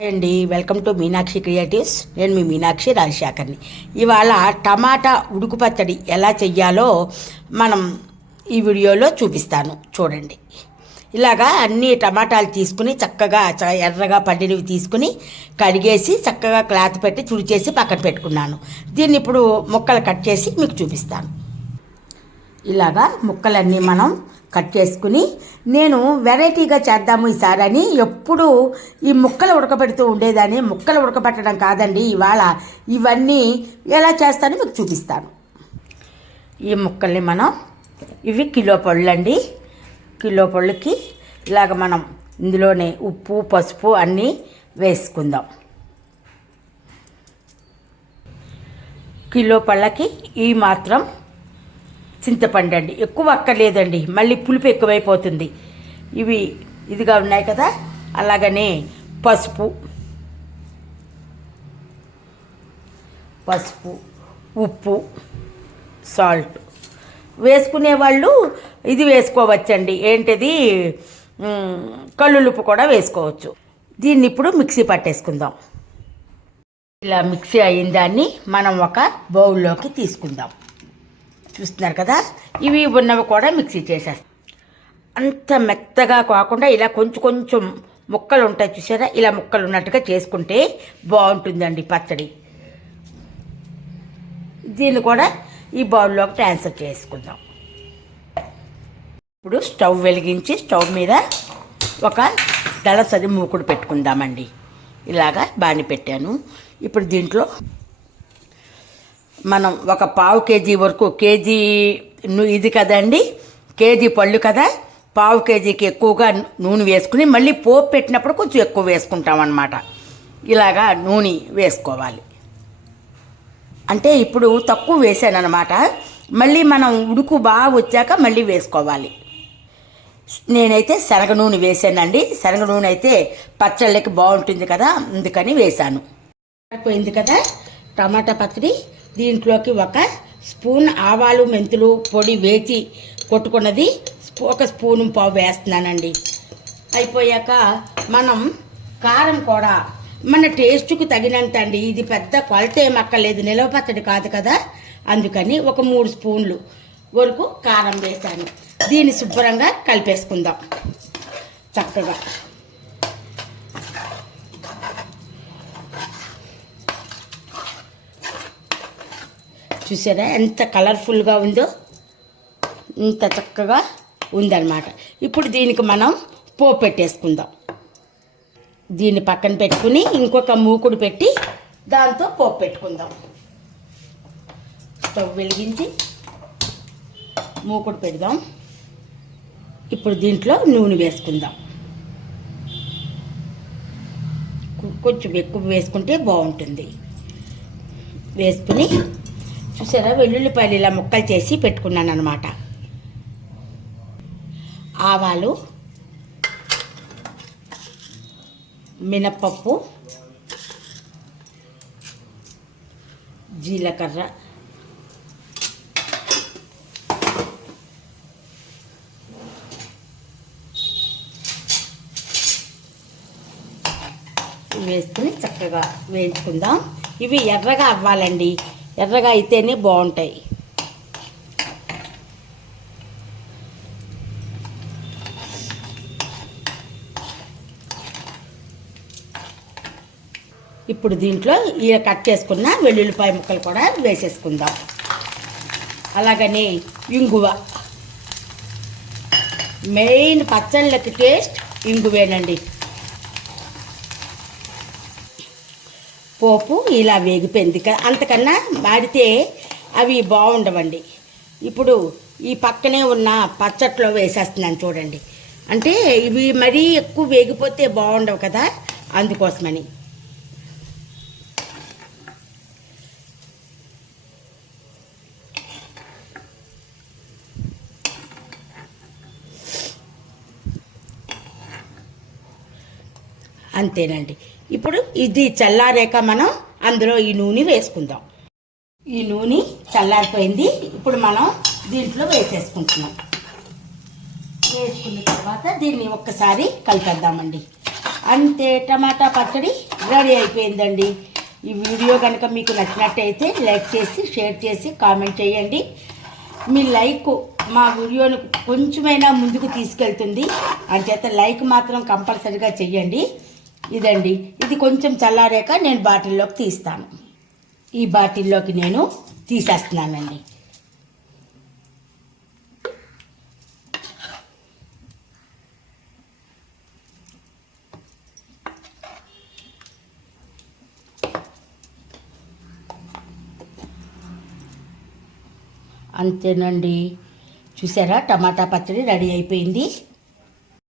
అండి welcome to Meenakshi creatives. నేను మీ మీనాక్షి రాజశేఖర్ని. ఇవాళ టమాటా ఉడుకు పచ్చడి ఎలా చెయ్యాలో మనం ఈ వీడియోలో చూపిస్తాను. చూడండి. ఇలాగా అన్ని టమాటాలు తీసుకుని చక్కగా ఎర్రగా పండినవి తీసుకుని కడిగేసి చక్కగా క్లాత్ పెట్టి తుడిచేసి పక్కన పెట్టుకున్నాను. దీన్ని ఇప్పుడు ముక్కలు కట్ చేసి మీకు చూపిస్తాను. ఇలాగా ముక్కలన్నీ మనం కట్ చేసుకుని, నేను వెరైటీగా చేద్దాము ఈసారి అని ఎప్పుడు ఈ ముక్కలు ఉడకబెడుతూ ఉండేదాన్ని. ముక్కలు ఉడకబెట్టడం కాదండి, ఇవాళ ఇవన్నీ ఎలా చేస్తానో మీకు చూపిస్తాను. ఈ ముక్కల్ని మనం, ఇవి కిలో పళ్ళు అండి. కిలో పళ్ళుకి ఇలాగ మనం ఇందులోనే ఉప్పు పసుపు అన్నీ వేసుకుందాం. కిలో పళ్ళకి ఈ మాత్రం చింతపండు అండి, ఎక్కువ అక్కర్లేదండి, మళ్ళీ పులుపు ఎక్కువైపోతుంది. ఇదిగా ఉన్నాయి కదా. అలాగనే పసుపు ఉప్పు సాల్ట్ వేసుకునే వాళ్ళు ఇది వేసుకోవచ్చండి, ఏంటిది కల్లులుప్పు కూడా వేసుకోవచ్చు. దీన్ని ఇప్పుడు మిక్సీ పట్టేసుకుందాం. ఇలా మిక్సీ అయిన దాన్ని మనం ఒక బౌల్లోకి తీసుకుందాం. చూస్తున్నారు కదా, ఇవి ఉన్నవి కూడా మిక్సీ చేసేస్తాం. అంత మెత్తగా కాకుండా ఇలా కొంచెం కొంచెం ముక్కలు ఉంటాయి చూసారా, ఇలా ముక్కలు ఉన్నట్టుగా చేసుకుంటే బాగుంటుందండి పచ్చడి. దీన్ని కూడా ఈ బౌల్లోకి ట్రాన్స్ఫర్ చేసుకుందాం. ఇప్పుడు స్టవ్ వెలిగించి స్టవ్ మీద ఒక దళసరి మూకుడు పెట్టుకుందామండి. ఇలాగా బాణీ పెట్టాను. ఇప్పుడు దీంట్లో మనం ఒక పావు కేజీ వరకు, కేజీ ఇది కదండి, కేజీ పళ్ళు కదా, పావు కేజీకి ఎక్కువగా నూనె వేసుకుని మళ్ళీ పోపు పెట్టినప్పుడు కొంచెం ఎక్కువ వేసుకుంటాం అన్నమాట. ఇలాగా నూనె వేసుకోవాలి. అంటే ఇప్పుడు తక్కువ వేసాను అన్నమాట, మళ్ళీ మనం ఉడుకు బాగా వచ్చాక మళ్ళీ వేసుకోవాలి. నేనైతే శనగ నూనె వేసానండి. శనగ నూనె అయితే పచ్చళ్ళకి బాగుంటుంది కదా, అందుకని వేసాను. అయిపోయింది కదా టమాటా పచ్చడి. దీంట్లోకి ఒక స్పూన్ ఆవాలు మెంతులు పొడి వేచి కొట్టుకున్నది ఒక స్పూను పావు వేస్తున్నానండి. అయిపోయాక మనం కారం కూడా మన టేస్ట్కు తగినంత అండి. ఇది పెద్ద కొలత ఏం అక్కర్లేదు, నిలవ పచ్చడి కాదు కదా, అందుకని ఒక 3 స్పూన్లు వరకు కారం వేసాను. దీన్ని శుభ్రంగా కలిపేసుకుందాం చక్కగా. చూసారా ఎంత కలర్ఫుల్గా ఉందో, ఇంత చక్కగా ఉందన్నమాట. ఇప్పుడు దీనికి మనం పోపు పెట్టేసుకుందాం. దీన్ని పక్కన పెట్టుకుని ఇంకొక మూకుడు పెట్టి దాంతో పోపు పెట్టుకుందాం. స్టవ్ వెలిగించి మూకుడు పెడదాం. ఇప్పుడు దీంట్లో నూనె వేసుకుందాం. కొంచెం ఎక్కువ వేసుకుంటే బాగుంటుంది. వేసుకుని చూసారా, వెల్లుల్లిపాయలు ఇలా ముక్కలు చేసి పెట్టుకున్నాను అన్నమాట. ఆవాలు, మినప్పప్పు, జీలకర్ర, వేసుకుని చక్కగా వేయించుకుందాం. ఇవి ఎర్రగా అవ్వాలండి, ఎర్రగా అయితేనే బాగుంటాయి. ఇప్పుడు దీంట్లో ఈ కట్ చేసుకున్న వెల్లుల్లిపాయ ముక్కలు కూడా వేసేసుకుందాం. అలాగనే ఇంగువ, మెయిన్ పచ్చళ్ళకి టేస్ట్ ఇంగువేనండి. పోపు ఇలా వేగిపోయింది, అంతకన్నా మాడితే అవి బాగుండవండి. ఇప్పుడు ఈ పక్కనే ఉన్న పచ్చట్లో వేసేస్తున్నాను చూడండి. అంటే ఇవి మరీ ఎక్కువ వేగిపోతే బాగుండవు కదా, అందుకోసమని. అంతేనండి. ఇప్పుడు ఇది చల్లారాక మనం అందులో ఈ నూనె వేసుకుందాం. ఈ నూనె చల్లారిపోయింది. ఇప్పుడు మనం దీంట్లో వేసేసుకుంటున్నాం. వేసుకున్న తర్వాత దీన్ని ఒక్కసారి కలిపేద్దామండి. అంతే, టమాటా పచ్చడి రెడీ అయిపోయిందండి. ఈ వీడియో కనుక మీకు నచ్చినట్టయితే లైక్ చేసి షేర్ చేసి కామెంట్ చేయండి. మీ లైక్ మా వీడియోను కొంచెమైనా ముందుకు తీసుకెళ్తుంది. అంచేత లైక్ మాత్రం కంపల్సరీగా చెయ్యండి. ఇదండి, ఇది కొంచెం చల్లారాక నేను బాటిల్లోకి తీస్తాను. ఈ బాటిల్లోకి నేను తీసేస్తున్నానండి. అంతేనండి, చూసారా టమాటా పచ్చడి రెడీ అయిపోయింది.